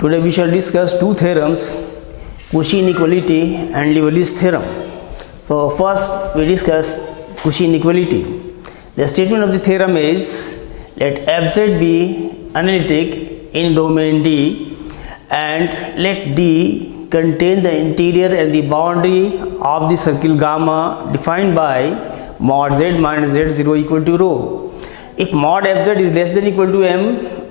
Today we shall discuss two theorems, Cauchy inequality and Liverley's theorem. So first we discuss Cauchy inequality. The statement of the theorem is, let fz be analytic in domain D and let D contain the interior and the boundary of the circle gamma defined by mod z minus z0 equal to rho. If mod fz is less than equal to m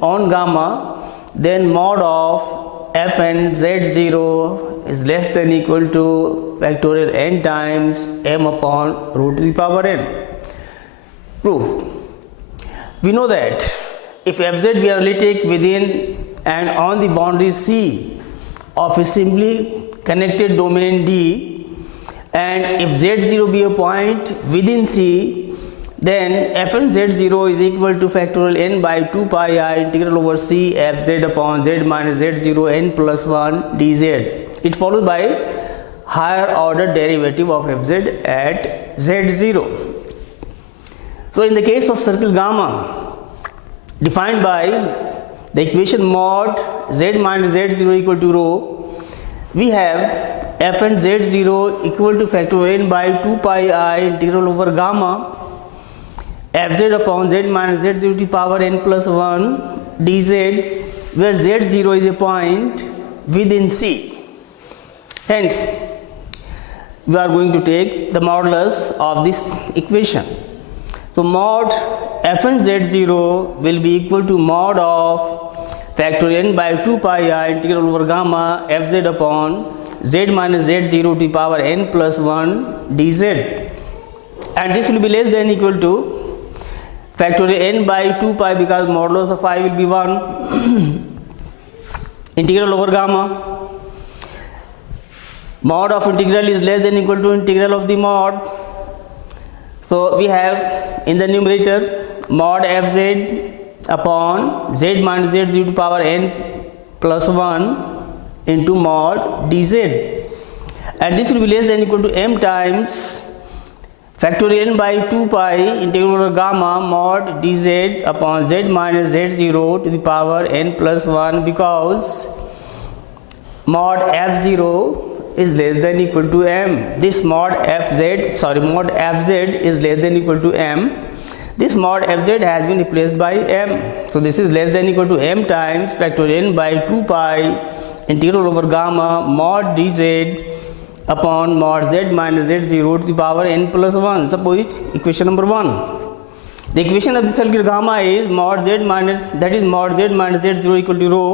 on gamma, then mod of fn z0 is less than equal to factorial n times m upon rho to the power n. Proof. We know that if fz be analytic within and on the boundary C of a simply connected domain D, and if z0 be a point within C, then fn z0 is equal to factorial n by 2 pi I integral over C fz upon z minus z0 n plus 1 dz. It followed by higher order derivative of fz at z0. So in the case of circle gamma defined by the equation mod z minus z0 equal to rho, we have fn z0 equal to factorial n by 2 pi I integral over gamma fz upon z minus z0 to the power n plus 1 dz, where z0 is a point within C. Hence, we are going to take the modulus of this equation. So mod fn z0 will be equal to mod of factorial n by 2 pi I integral over gamma fz upon z minus z0 to the power n plus 1 dz, and this will be less than equal to factorial n by 2 pi because modulus of I will be 1 integral over gamma. Mod of integral is less than equal to integral of the mod. So we have in the numerator mod fz upon z minus z0 to the power n plus 1 into mod dz, and this will be less than equal to m times factorial n by 2 pi integral over gamma mod dz upon z minus z0 to the power n plus 1, because mod f0 is less than equal to m. This mod fz is less than equal to m. This mod fz has been replaced by m. So this is less than equal to m times factorial n by 2 pi integral over gamma mod dz upon mod z minus z0 to the power n plus 1. Suppose equation number 1. The equation of the circle gamma is mod z minus z0 equal to rho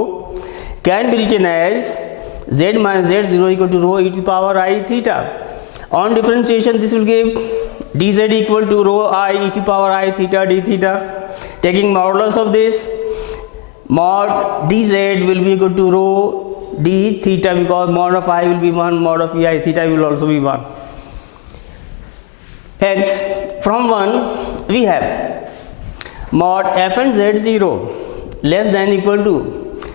can be written as z minus z0 equal to rho e to the power I theta. On differentiation, this will give dz equal to rho I e to the power I theta d theta. Taking modulus of this, mod dz will be equal to rho d theta, because mod of I will be 1, mod of ei theta will also be 1. Hence, from 1 we have mod fn z0 less than equal to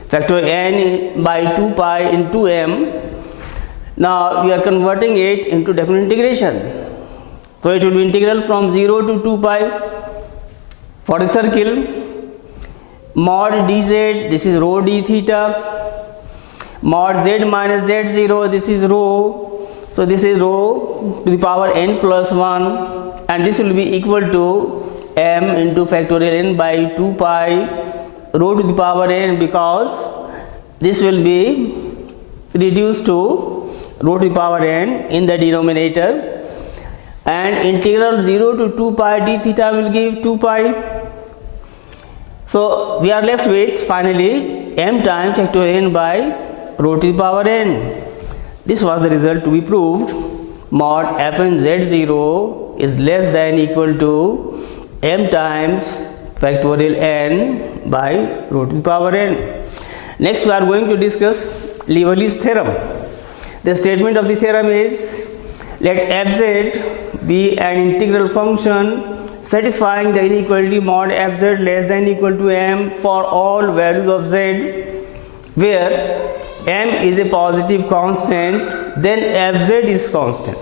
factorial n by 2 pi into m. Now we are converting it into definite integration. So it will be integral from 0 to 2 pi for the circle. Mod dz, this is rho d theta. Mod z minus z0, this is rho. So this is rho to the power n plus 1, and this will be equal to m into factorial n by 2 pi rho to the power n, because this will be reduced to rho to the power n in the denominator, and integral 0 to 2 pi d theta will give 2 pi. So we are left with finally m times factorial n by rho to the power n. This was the result to be proved. Mod fn z0 is less than equal to m times factorial n by rho to the power n. Next we are going to discuss Liverley's theorem. The statement of the theorem is, let fz be an integral function satisfying the inequality mod fz less than equal to m for all values of z, where m is a positive constant, then fz is constant.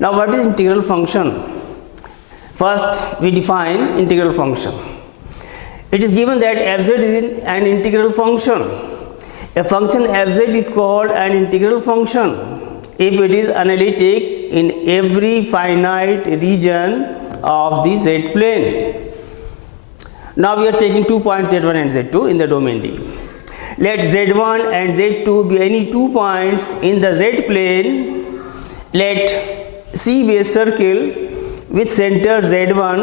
Now what is integral function? First we define integral function. It is given that fz is an integral function A function fz is called an integral function if it is analytic in every finite region of the z plane. Now we are taking 2 points z1 and z2 in the domain D. Let z1 and z2 be any 2 points in the z plane. Let C be a circle with center z1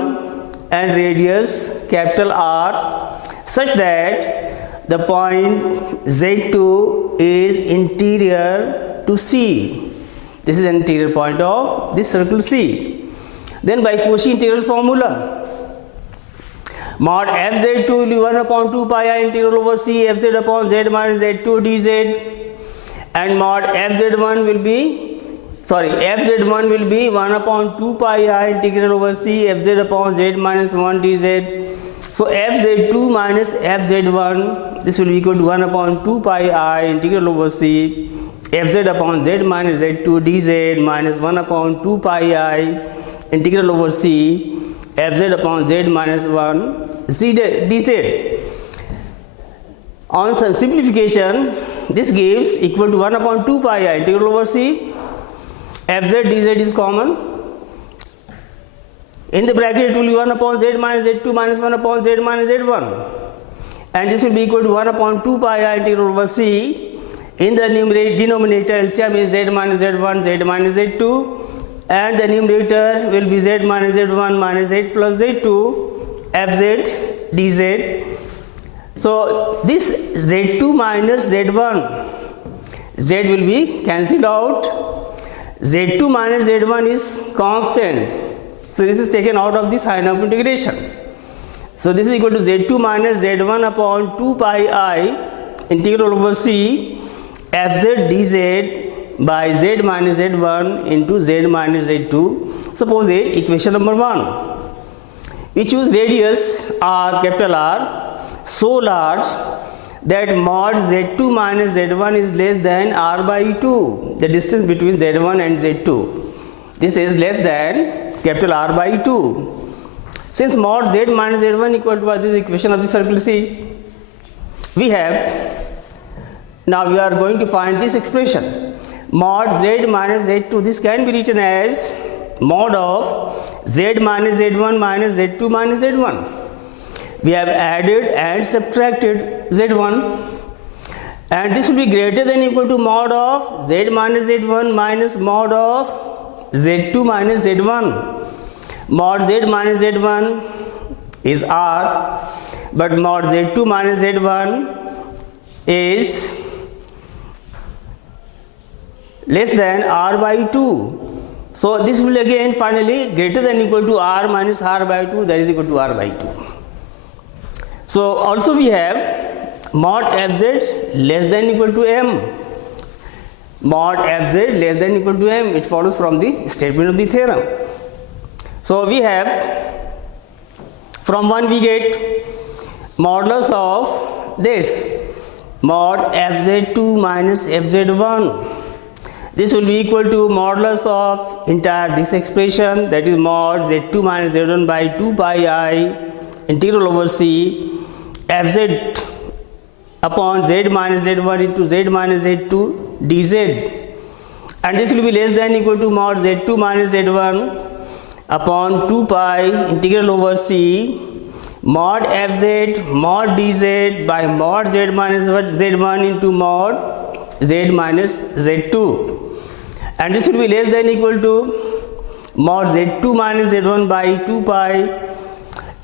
and radius capital R such that the point z2 is interior to C. This is an interior point of this circle C. Then by Cauchy integral formula, mod fz2 will be 1 upon 2 pi I integral over C fz upon z minus z2 dz, and mod fz1 will be fz1 will be 1 upon 2 pi I integral over C fz upon z minus 1 dz. So fz2 minus fz1, this will be equal to 1 upon 2 pi I integral over C fz upon z minus z2 dz minus 1 upon 2 pi I integral over C fz upon z minus 1 dz. On some simplification, this gives equal to 1 upon 2 pi I integral over C fz dz is common. In the bracket it will be 1 upon z minus z2 minus 1 upon z minus z1, and this will be equal to 1 upon 2 pi I integral over C. In the denominator LCM is z minus z1 z minus z2, and the numerator will be z minus z1 minus z plus z2 fz dz. So this z2 minus z1, z will be cancelled out, z2 minus z1 is constant. So this is taken out of the sign of integration. So this is equal to z2 minus z1 upon 2 pi I integral over C fz dz by z minus z1 into z minus z2. Suppose equation number 1. We choose radius R, capital R, so large that mod z2 minus z1 is less than r by 2, the distance between z1 and z2. This is less than capital R by 2. Since mod z minus z1 equal to this equation of the circle C, we have, now we are going to find this expression mod z minus z2. This can be written as mod of z minus z1 minus z2 minus z1. We have added and subtracted z1, and this will be greater than equal to mod of z minus z1 minus mod of z2 minus z1. Mod z minus z1 is r, but mod z2 minus z1 is less than r by 2. So this will again finally greater than equal to r minus r by 2, that is equal to r by 2. So also we have mod fz less than equal to m. Mod fz less than equal to m, it follows from the statement of the theorem. So we have, from 1 we get modulus of this mod fz2 minus fz1. This will be equal to modulus of entire this expression, that is mod z2 minus z1 by 2 pi I integral over C fz upon z minus z1 into z minus z2 dz, and this will be less than equal to mod z2 minus z1 upon 2 pi integral over C mod fz mod dz by mod z minus z1 into mod z minus z2, and this will be less than equal to mod z2 minus z1 by 2 pi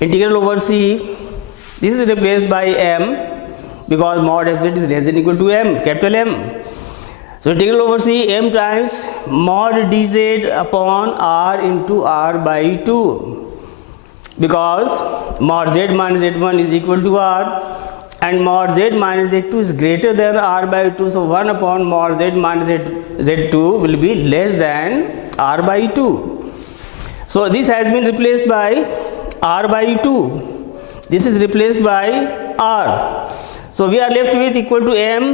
integral over C. This is replaced by m because mod fz is less than equal to m, capital M. So integral over C m times mod dz upon r into r by 2, because mod z minus z1 is equal to r and mod z minus z2 is greater than r by 2. So 1 upon mod z minus z2 will be less than r by 2. So this has been replaced by r by 2. This is replaced by r. So we are left with equal to m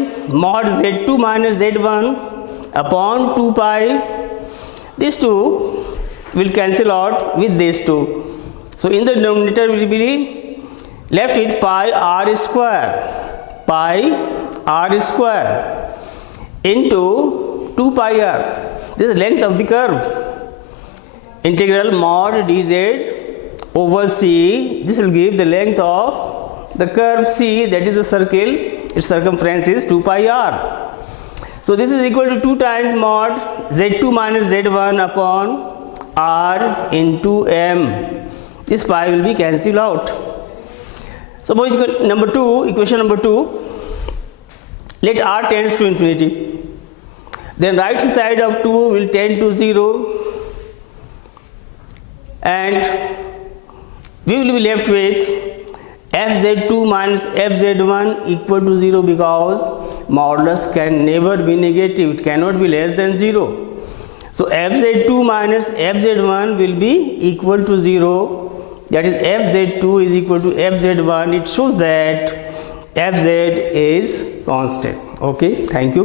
mod z2 minus z1 upon 2 pi. These two will cancel out with these two. So in the denominator will be left with pi r square. Pi r square into 2 pi r. This is length of the curve. Integral mod dz over c. This will give the length of the curve c, that is the circle. Its circumference is 2 pi r. So this is equal to 2 times mod z2 minus z1 upon r into m. This pi will be cancelled out. Suppose equation number 2, let r tends to infinity, then right hand side of 2 will tend to 0, and we will be left with fz2 minus fz1 equal to 0, because modulus can never be negative, it cannot be less than 0. So fz2 minus fz1 will be equal to 0, that is fz2 is equal to fz1. It shows that fz is constant. Okay, thank you.